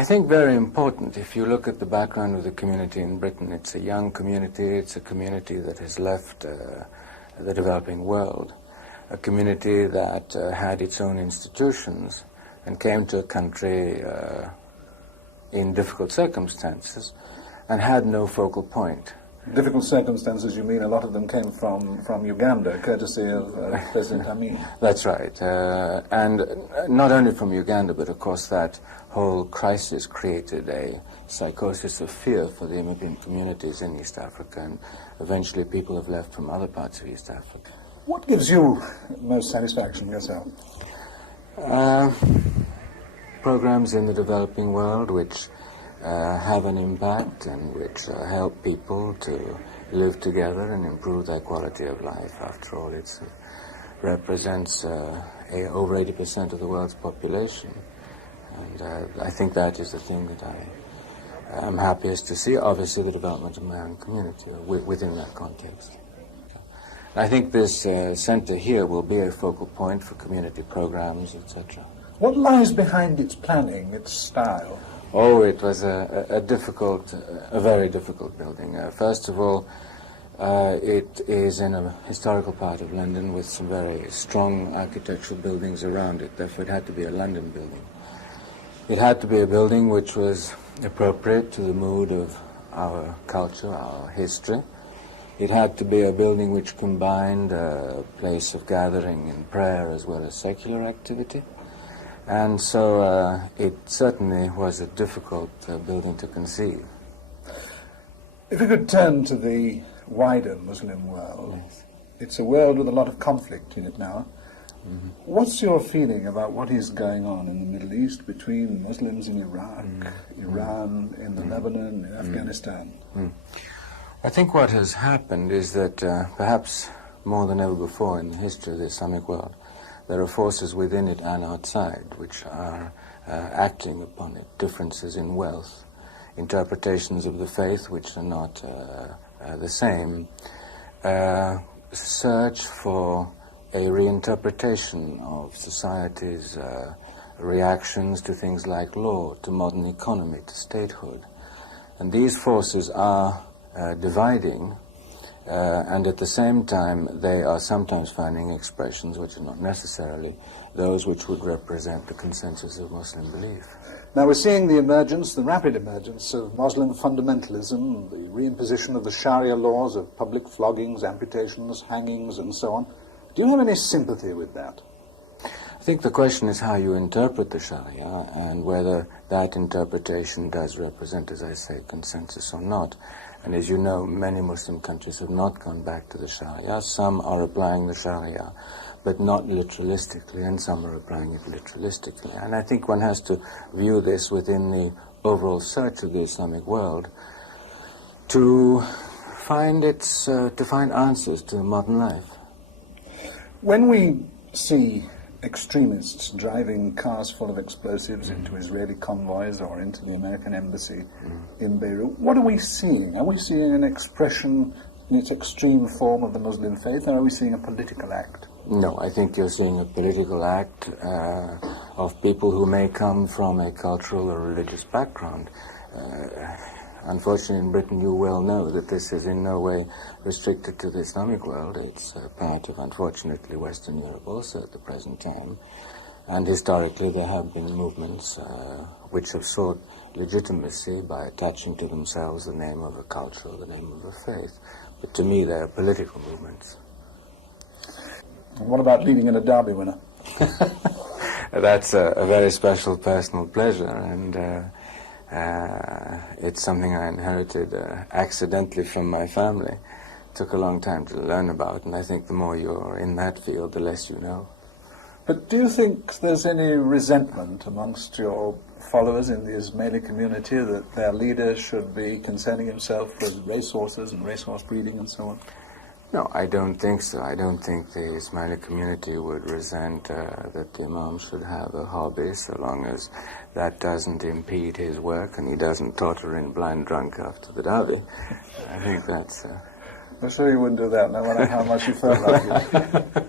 I think very important. If you look at the background of the community in Britain, it's a young community, it's a community that has left the developing world, a community that had its own institutions and came to a country in difficult circumstances and had no focal point. Difficult circumstances, you mean a lot of them came from Uganda, courtesy of President Amin? That's right. And not only from Uganda, but of course that whole crisis created a psychosis of fear for the immigrant communities in East Africa, and eventually people have left from other parts of East Africa. What gives you most satisfaction yourself? Programs in the developing world which have an impact and which help people to live together and improve their quality of life. After all, it represents over 80% of the world's population. And I think that is the thing that I am happiest to see. Obviously, the development of my own community within that context. I think this center here will be a focal point for community programs, etc. What lies behind its planning, its style? Oh, it was a very difficult building. First of all, it is in a historical part of London with some very strong architectural buildings around it. Therefore, it had to be a London building. It had to be a building which was appropriate to the mood of our culture, our history. It had to be a building which combined a place of gathering and prayer as well as secular activity. And so it certainly was a difficult building to conceive. If we could turn to the wider Muslim world, yes. It's a world with a lot of conflict in it now. Mm-hmm. What's your feeling about what is going on in the Middle East between Muslims in Iraq, Iran, in the Lebanon, in Afghanistan? I think what has happened is that perhaps more than ever before in the history of the Islamic world, there are forces within it and outside which are acting upon it. Differences in wealth, interpretations of the faith which are not the same, search for a reinterpretation of society's reactions to things like law, to modern economy, to statehood. And these forces are dividing, and at the same time they are sometimes finding expressions which are not necessarily those which would represent the consensus of Muslim belief. Now we're seeing the emergence, the rapid emergence of Muslim fundamentalism, the reimposition of the Sharia laws of public floggings, amputations, hangings and so on. Do you have any sympathy with that? I think the question is how you interpret the Sharia and whether that interpretation does represent, as I say, consensus or not. And as you know, many Muslim countries have not gone back to the Sharia. Some are applying the Sharia, but not literalistically, and some are applying it literalistically. And I think one has to view this within the overall search of the Islamic world to find answers to modern life. When we see extremists driving cars full of explosives into Israeli convoys or into the American embassy in Beirut, what are we seeing? Are we seeing an expression in its extreme form of the Muslim faith, or are we seeing a political act? No, I think you're seeing a political act of people who may come from a cultural or religious background. Unfortunately, in Britain, you well know that this is in no way restricted to the Islamic world. It's part of, unfortunately, Western Europe also at the present time. And historically, there have been movements which have sought legitimacy by attaching to themselves the name of a culture or the name of a faith. But to me, they are political movements. And what about leading in a Derby winner? That's a very special personal pleasure, and it's something I inherited accidentally from my family. It took a long time to learn about, and I think the more you're in that field, the less you know. But do you think there's any resentment amongst your followers in the Ismaili community that their leader should be concerning himself with racehorses and racehorse breeding and so on? No, I don't think so. I don't think the Ismaili community would resent that the Imam should have a hobby, so long as that doesn't impede his work and he doesn't totter in blind drunk after the Derby. I think that's... I'm sure you wouldn't do that, no matter how much you felt like it.